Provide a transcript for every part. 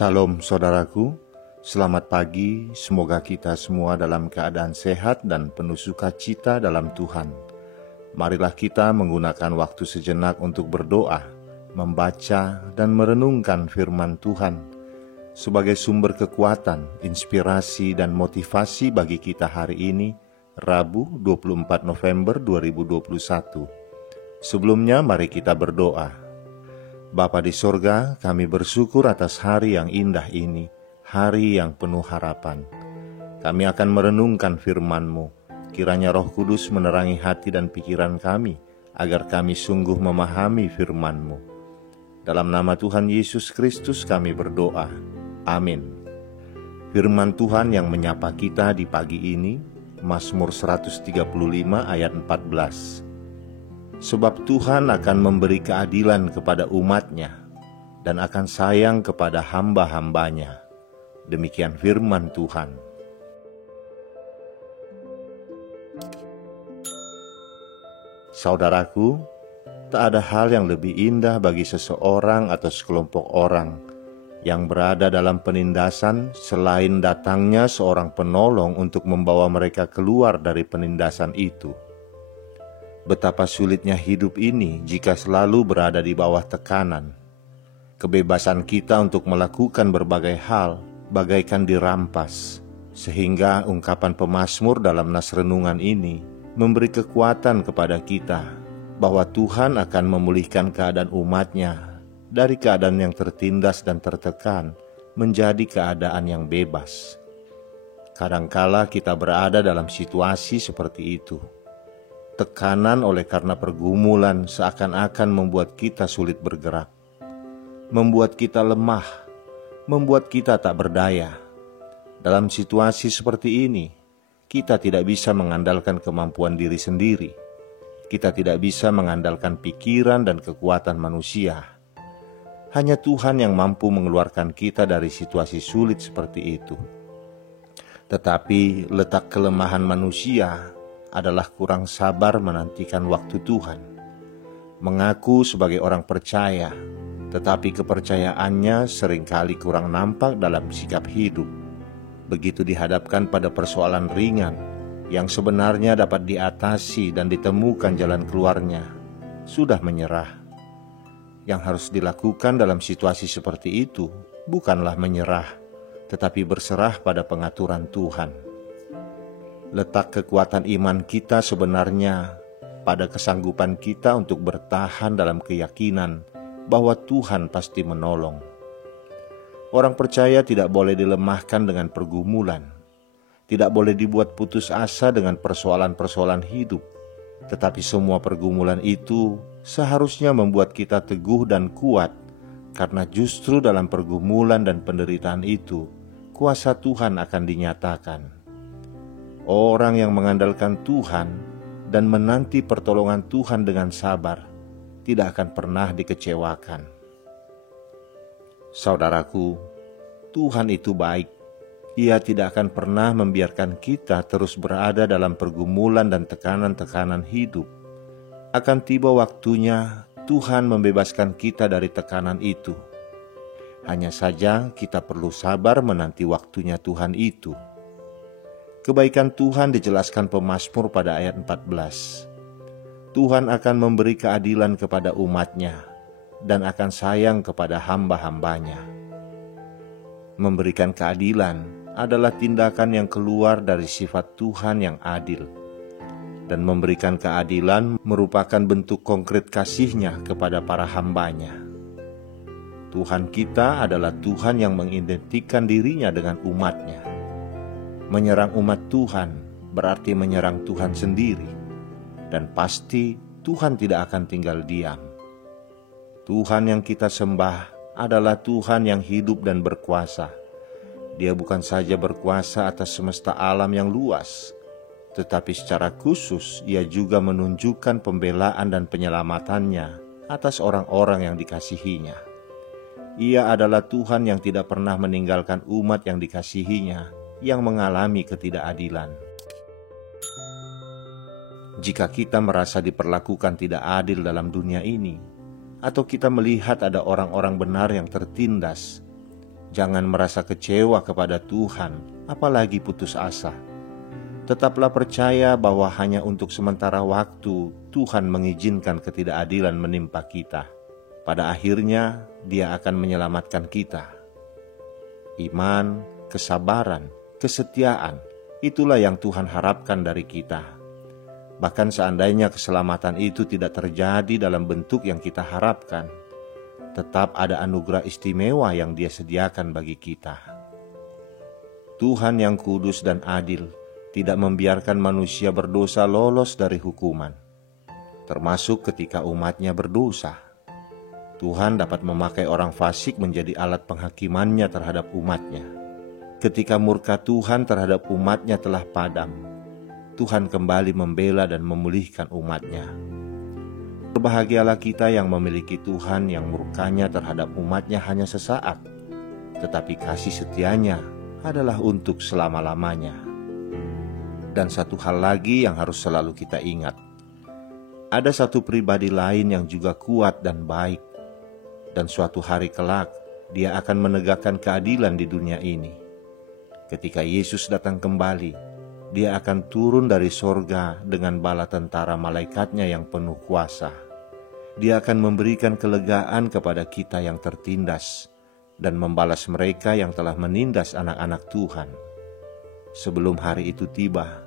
Salam saudaraku, selamat pagi, semoga kita semua dalam keadaan sehat dan penuh sukacita dalam Tuhan. Marilah kita menggunakan waktu sejenak untuk berdoa, membaca dan merenungkan firman Tuhan sebagai sumber kekuatan, inspirasi dan motivasi bagi kita hari ini, Rabu 24 November 2021. Sebelumnya mari kita berdoa. Bapa di sorga, kami bersyukur atas hari yang indah ini, hari yang penuh harapan. Kami akan merenungkan firman-Mu, kiranya Roh Kudus menerangi hati dan pikiran kami, agar kami sungguh memahami firman-Mu. Dalam nama Tuhan Yesus Kristus kami berdoa, amin. Firman Tuhan yang menyapa kita di pagi ini, Mazmur 135 ayat 14. Sebab Tuhan akan memberi keadilan kepada umat-Nya dan akan sayang kepada hamba-hamba-Nya. Demikian firman Tuhan. Saudaraku, tak ada hal yang lebih indah bagi seseorang atau sekelompok orang yang berada dalam penindasan selain datangnya seorang penolong untuk membawa mereka keluar dari penindasan itu. Betapa sulitnya hidup ini jika selalu berada di bawah tekanan. Kebebasan kita untuk melakukan berbagai hal bagaikan dirampas, sehingga ungkapan pemazmur dalam nas renungan ini memberi kekuatan kepada kita bahwa Tuhan akan memulihkan keadaan umat-Nya dari keadaan yang tertindas dan tertekan menjadi keadaan yang bebas. Kadangkala kita berada dalam situasi seperti itu. Tekanan oleh karena pergumulan seakan-akan membuat kita sulit bergerak, membuat kita lemah, membuat kita tak berdaya. Dalam situasi seperti ini, kita tidak bisa mengandalkan kemampuan diri sendiri. Kita tidak bisa mengandalkan pikiran dan kekuatan manusia. Hanya Tuhan yang mampu mengeluarkan kita dari situasi sulit seperti itu. Tetapi letak kelemahan manusia adalah kurang sabar menantikan waktu Tuhan. Mengaku sebagai orang percaya, tetapi kepercayaannya seringkali kurang nampak dalam sikap hidup. Begitu dihadapkan pada persoalan ringan yang sebenarnya dapat diatasi dan ditemukan jalan keluarnya, sudah menyerah. Yang harus dilakukan dalam situasi seperti itu bukanlah menyerah, tetapi berserah pada pengaturan Tuhan. Letak kekuatan iman kita sebenarnya pada kesanggupan kita untuk bertahan dalam keyakinan bahwa Tuhan pasti menolong. Orang percaya tidak boleh dilemahkan dengan pergumulan, tidak boleh dibuat putus asa dengan persoalan-persoalan hidup, tetapi semua pergumulan itu seharusnya membuat kita teguh dan kuat, karena justru dalam pergumulan dan penderitaan itu, kuasa Tuhan akan dinyatakan. Orang yang mengandalkan Tuhan dan menanti pertolongan Tuhan dengan sabar tidak akan pernah dikecewakan. Saudaraku, Tuhan itu baik. Ia tidak akan pernah membiarkan kita terus berada dalam pergumulan dan tekanan-tekanan hidup. Akan tiba waktunya Tuhan membebaskan kita dari tekanan itu. Hanya saja kita perlu sabar menanti waktunya Tuhan itu. Kebaikan Tuhan dijelaskan pemazmur pada ayat 14. Tuhan akan memberi keadilan kepada umat-Nya dan akan sayang kepada hamba-hamba-Nya. Memberikan keadilan adalah tindakan yang keluar dari sifat Tuhan yang adil. Dan memberikan keadilan merupakan bentuk konkret kasih-Nya kepada para hamba-Nya. Tuhan kita adalah Tuhan yang mengidentikan dirinya dengan umat-Nya. Menyerang umat Tuhan berarti menyerang Tuhan sendiri, dan pasti Tuhan tidak akan tinggal diam. Tuhan yang kita sembah adalah Tuhan yang hidup dan berkuasa. Dia bukan saja berkuasa atas semesta alam yang luas, tetapi secara khusus Ia juga menunjukkan pembelaan dan penyelamatannya atas orang-orang yang dikasihinya. Ia adalah Tuhan yang tidak pernah meninggalkan umat yang dikasihinya yang mengalami ketidakadilan. Jika kita merasa diperlakukan tidak adil dalam dunia ini, atau kita melihat ada orang-orang benar yang tertindas, Jangan merasa kecewa kepada Tuhan, apalagi putus asa. Tetaplah percaya bahwa hanya untuk sementara waktu Tuhan mengizinkan ketidakadilan menimpa kita. Pada akhirnya Dia akan menyelamatkan kita. Iman, kesabaran, kesetiaan, itulah yang Tuhan harapkan dari kita. Bahkan seandainya keselamatan itu tidak terjadi dalam bentuk yang kita harapkan, tetap ada anugerah istimewa yang Dia sediakan bagi kita. Tuhan yang kudus dan adil tidak membiarkan manusia berdosa lolos dari hukuman, termasuk ketika umatnya berdosa. Tuhan dapat memakai orang fasik menjadi alat penghakimannya terhadap umatnya. Ketika murka Tuhan terhadap umatnya telah padam, Tuhan kembali membela dan memulihkan umatnya. Berbahagialah kita yang memiliki Tuhan yang murkanya terhadap umatnya hanya sesaat, tetapi kasih setianya adalah untuk selama-lamanya. Dan satu hal lagi yang harus selalu kita ingat, ada satu pribadi lain yang juga kuat dan baik, dan suatu hari kelak Dia akan menegakkan keadilan di dunia ini. Ketika Yesus datang kembali, Dia akan turun dari sorga dengan bala tentara malaikatnya yang penuh kuasa. Dia akan memberikan kelegaan kepada kita yang tertindas dan membalas mereka yang telah menindas anak-anak Tuhan. Sebelum hari itu tiba,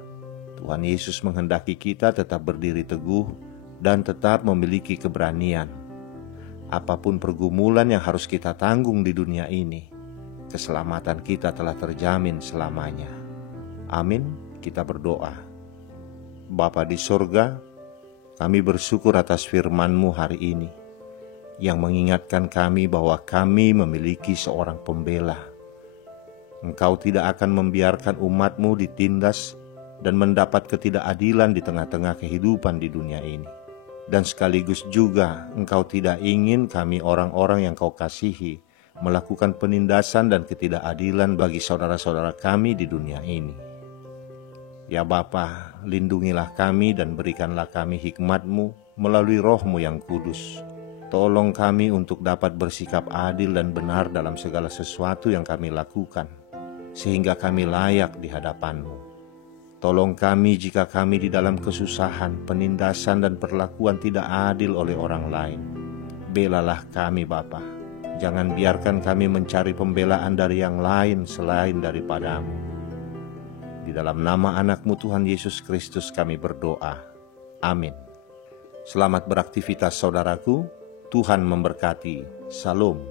Tuhan Yesus menghendaki kita tetap berdiri teguh dan tetap memiliki keberanian. Apapun pergumulan yang harus kita tanggung di dunia ini, keselamatan kita telah terjamin selamanya. Amin. Kita berdoa. Bapa di sorga, kami bersyukur atas firman-Mu hari ini, yang mengingatkan kami bahwa kami memiliki seorang pembela. Engkau tidak akan membiarkan umat-Mu ditindas dan mendapat ketidakadilan di tengah-tengah kehidupan di dunia ini. Dan sekaligus juga Engkau tidak ingin kami orang-orang yang Kau kasihi melakukan penindasan dan ketidakadilan bagi saudara-saudara kami di dunia ini. Ya Bapa, lindungilah kami dan berikanlah kami hikmat-Mu melalui Roh-Mu yang kudus. Tolong kami untuk dapat bersikap adil dan benar dalam segala sesuatu yang kami lakukan, sehingga kami layak di hadapan-Mu. Tolong kami jika kami di dalam kesusahan, penindasan dan perlakuan tidak adil oleh orang lain. Belalah kami Bapa. Jangan biarkan kami mencari pembelaan dari yang lain selain daripada-Mu. Di dalam nama anak-Mu Tuhan Yesus Kristus kami berdoa. Amin. Selamat beraktivitas saudaraku. Tuhan memberkati. Salam.